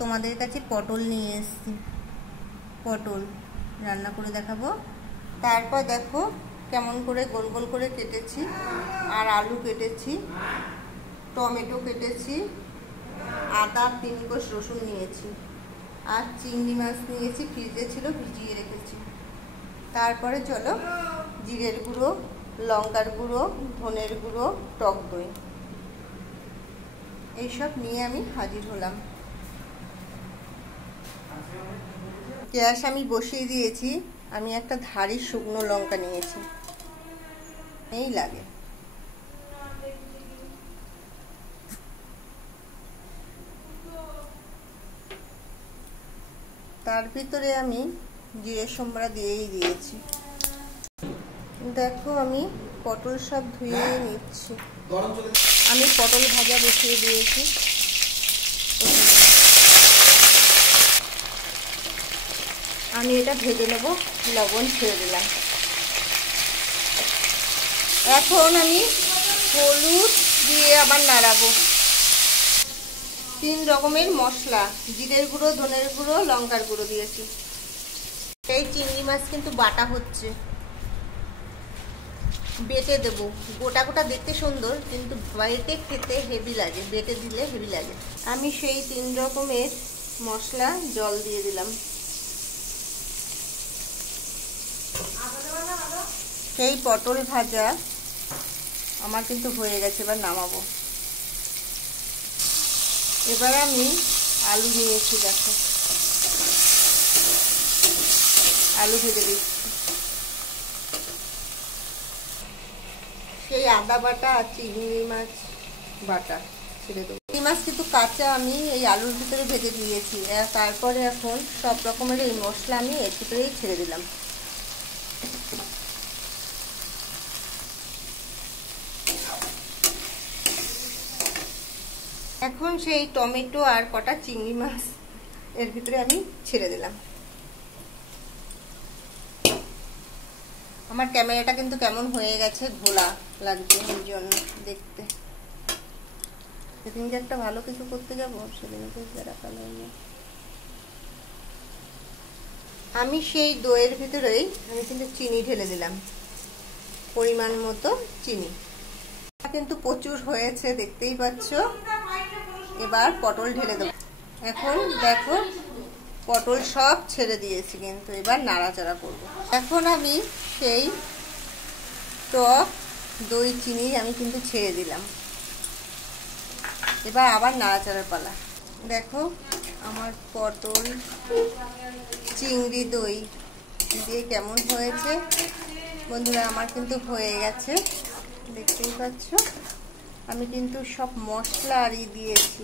তোমাদের কাছে পটল নিয়ে এসেছি, পটল রান্না করে দেখাবো। তারপর দেখো কেমন করে গোল গোল করে কেটেছি, আর আলু কেটেছি, টমেটো কেটেছি, আদা 3 কোষ রসুন নিয়েছি, আর চিংড়ি মাছ নিয়েছি, ফ্রিজে ছিল ভিজিয়ে রেখেছি। তারপরে চলো জিরের গুঁড়ো, লঙ্কার গুঁড়ো, ধনের গুঁড়ো, টক দই এইসব নিয়ে আমি হাজির হলাম। গ্যাস আমি বসিয়ে দিয়েছি। আমি একটা ধারি শুকনো লঙ্কা নিয়েছি, এই লাগে। তার ভিতরে আমি জিরে সম্বরা দিয়েই দিয়েছি। দেখো আমি পটল সব ধুয়ে নিচ্ছি। আমি পটল ভাজা বসিয়ে দিয়েছি। আমি এটা ভেজে নেব, লবণ ছেড়ে দিলাম। এখন আমি হলুদ দিয়ে আবার নাড়াবো। 3 রকমের মশলা, জিরের গুঁড়ো, ধনের গুঁড়ো, লঙ্কার গুঁড়ো দিয়েছি। এই চিংড়ি মাছ কিন্তু বাটা হচ্ছে, বেটে দেবো। গোটা গোটা দেখতে সুন্দর, কিন্তু বেটে খেতে হেভি লাগে, বেটে দিলে হেভি লাগে। আমি সেই 3 রকমের মশলা জল দিয়ে দিলাম। সেই পটল ভাজা আমার কিন্তু হয়ে গেছে, এবার নামাবো। এবার আমি আলু নিয়েছি, দেখো আলু ভেজে দিচ্ছি। সেই আদা বাটা আর চিংড়ি মাছ বাটা ছেড়ে দেবো। চিংড়ি মাছ কিন্তু কাঁচা আমি এই আলুর ভিতরে ভেজে দিয়েছি। তারপরে এখন সব রকমের এই মশলা আমি এর ভিতরেই ছেড়ে দিলাম। এখন সেই টমেটো আর কটা চিংড়ি মাছ এর ভিতরে আমি ছেড়ে দিলাম। আমার ক্যামেরাটা কিন্তু কেমন হয়ে গেছে, ঘোলা লাগছে এই জন্য দেখতে। সেদিন যে একটা ভালো কিছু করতে যাবো, সেদিন আমি সেই দইয়ের ভিতরেই আমি কিন্তু চিনি ঢেলে দিলাম, পরিমাণ মতো চিনি। কিন্তু প্রচুর হয়েছে, দেখতেই পাচ্ছ। এবার পটল ঢেলে দেবো। এখন দেখো পটল সব ছেড়ে দিয়েছি, কিন্তু এবার নাড়াচাড়া করব। এখন আমি সেই টক দই চিনি আমি কিন্তু ছেড়ে দিলাম। এবার আবার নাড়াচাড়ার পালা। দেখো আমার পটল চিংড়ি দই দিয়ে কেমন হয়েছে বন্ধুরা। আমার কিন্তু হয়ে গেছে, দেখতেই পাচ্ছ। আমি কিন্তু সব মশলা আরই দিয়েছি,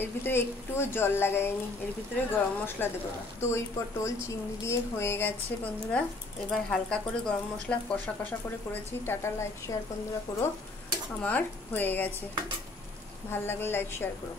এর ভিতরে একটুও জল লাগাইনি। এর ভিতরে গরম মশলা দেবো। দই পটল চিংড়ি দিয়ে হয়ে গেছে বন্ধুরা। এবার হালকা করে গরম মশলা কষা কষা করে করেছি। টাটা, লাইক শেয়ার বন্ধুরা করো। আমার হয়ে গেছে, ভালো লাগলে লাইক শেয়ার করো।